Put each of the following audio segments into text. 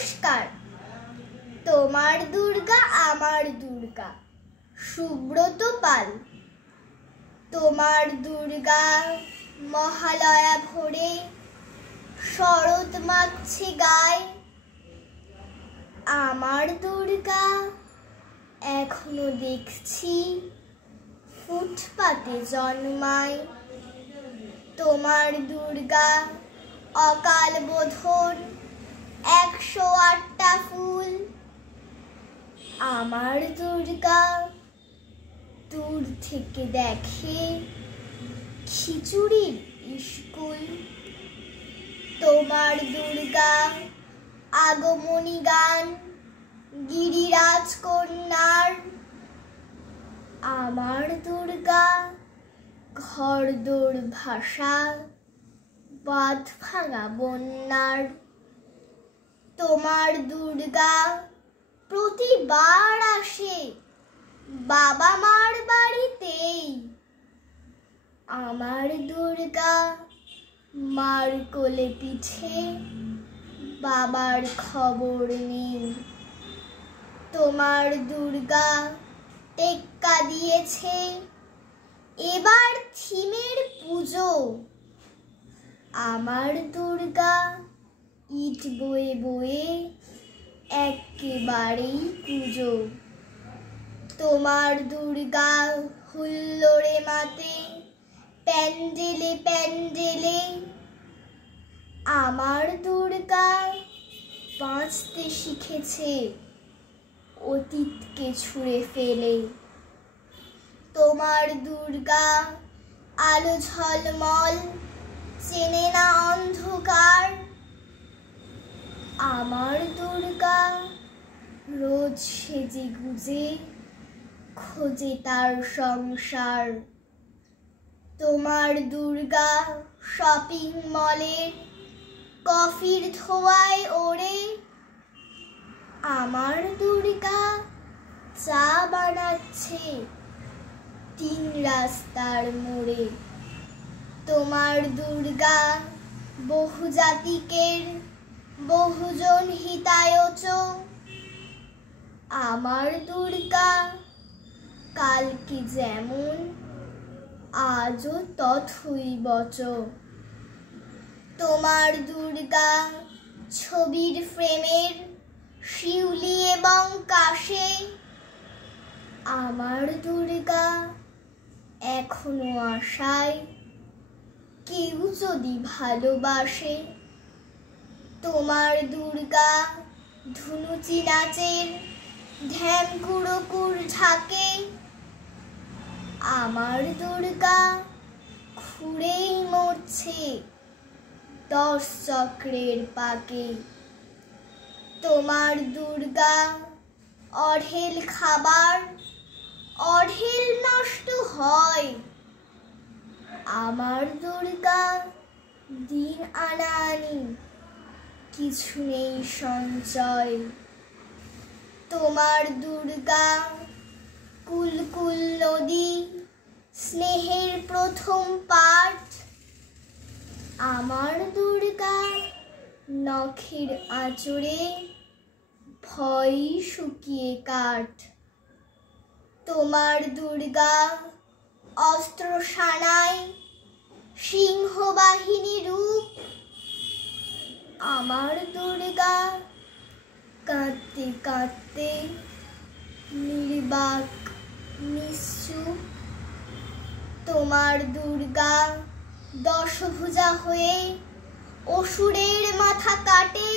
নমস্কার। তোমার দুর্গা আমার দুর্গা, সুব্রত পাল। তোমার দুর্গা মহালয়া ভোরে শরৎ মাগছে গায়। আমার দুর্গা এখনো দেখছি ফুটপাতে জন্মায়। তোমার দুর্গা অকাল বোধন 108টা ফুল। আমার দুর্গা দূর থেকে দেখে খিচুড়ির স্কুল। তোমার দুর্গা আগমনী গান গিরিরাজ কন্যার। আমার দুর্গা ঘরদোর ভাষা বাঁধ ভাঙা বন্যার। তোমার দুর্গা প্রতিবার আসে বাবা মার বাড়িতেই। আমার দুর্গা মার কোলে পিঠে বাবার খবর নেই। তোমার দুর্গা টেক্কা দিয়েছে এবার থিমের পুজো। আমার দুর্গা ইট বয়ে বয়ে একেবারেই কুজো। তোমার দুর্গা হুল্লোড়ে মাতে প্যান্ডেলে প্যান্ডেলে। আমার দুর্গা বাঁচতে শিখেছে অতীতকে ছুঁড়ে ফেলে। তোমার দুর্গা আলো ঝলমল চেনে না অন্ধকার। আমার দুর্গা রোজ সেজে গুজে খোঁজে তার সংসার। তোমার দুর্গা শপিং মলের কফির ধোঁয়ায় ওড়ে। আমার দুর্গা চা বানাচ্ছে 3 রাস্তার মোড়ে। তোমার দুর্গা বহুজাতিকের বহুজন হিতায়চ। আমার দুর্গা কালকে যেমন আজও তথৈবচ। তোমার দুর্গা ছবির ফ্রেমের শিউলি এবং কাশে। আমার দুর্গা এখনো আশায় কেউ যদি ভালোবাসে। তোমার দুর্গা ধুনুচি নাচের ঢ্যাম কুড়োকুর ঝাঁকে। আমার দুর্গা খুঁড়েই মরছে 10 চক্রের পাকে। তোমার দুর্গা অঢেল খাবার অঢেল নষ্ট হয়। আমার দুর্গা দিন আনা আনি কিছু নেই সঞ্চয়। তোমার দুর্গা কুলকুল নদী স্নেহের প্রথম পাঠ। আমার দুর্গা নখের আঁচড়ে ভয় শুকিয়ে কাঠ। তোমার দুর্গা অস্ত্র সানায় সিংহবাহিনী রূপ। আমার দুর্গা কাঁদতে কাঁদতে নির্বাক নিশ্চুপ। তোমার দুর্গা দশভুজা হয়ে অসুরের মাথা কাটে।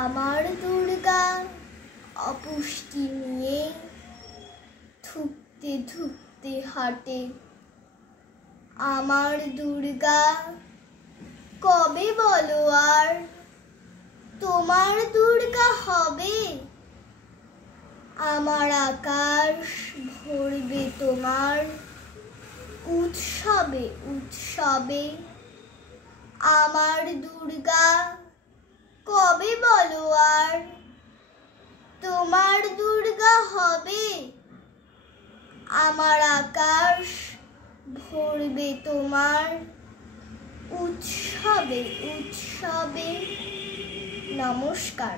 আমার দুর্গা অপুষ্টি নিয়ে ধুঁকতে ধুঁকতে হাঁটে। আমার দুর্গা কবে বলো আর তোমার দুর্গা হবে। আমার আকাশ ভরবে তোমার উৎসবে উৎসবে। আমার দুর্গা কবে বলো আর তোমার দুর্গা হবে। আমার আকাশ ভরবে তোমার উৎসবে উৎসবে। নমস্কার।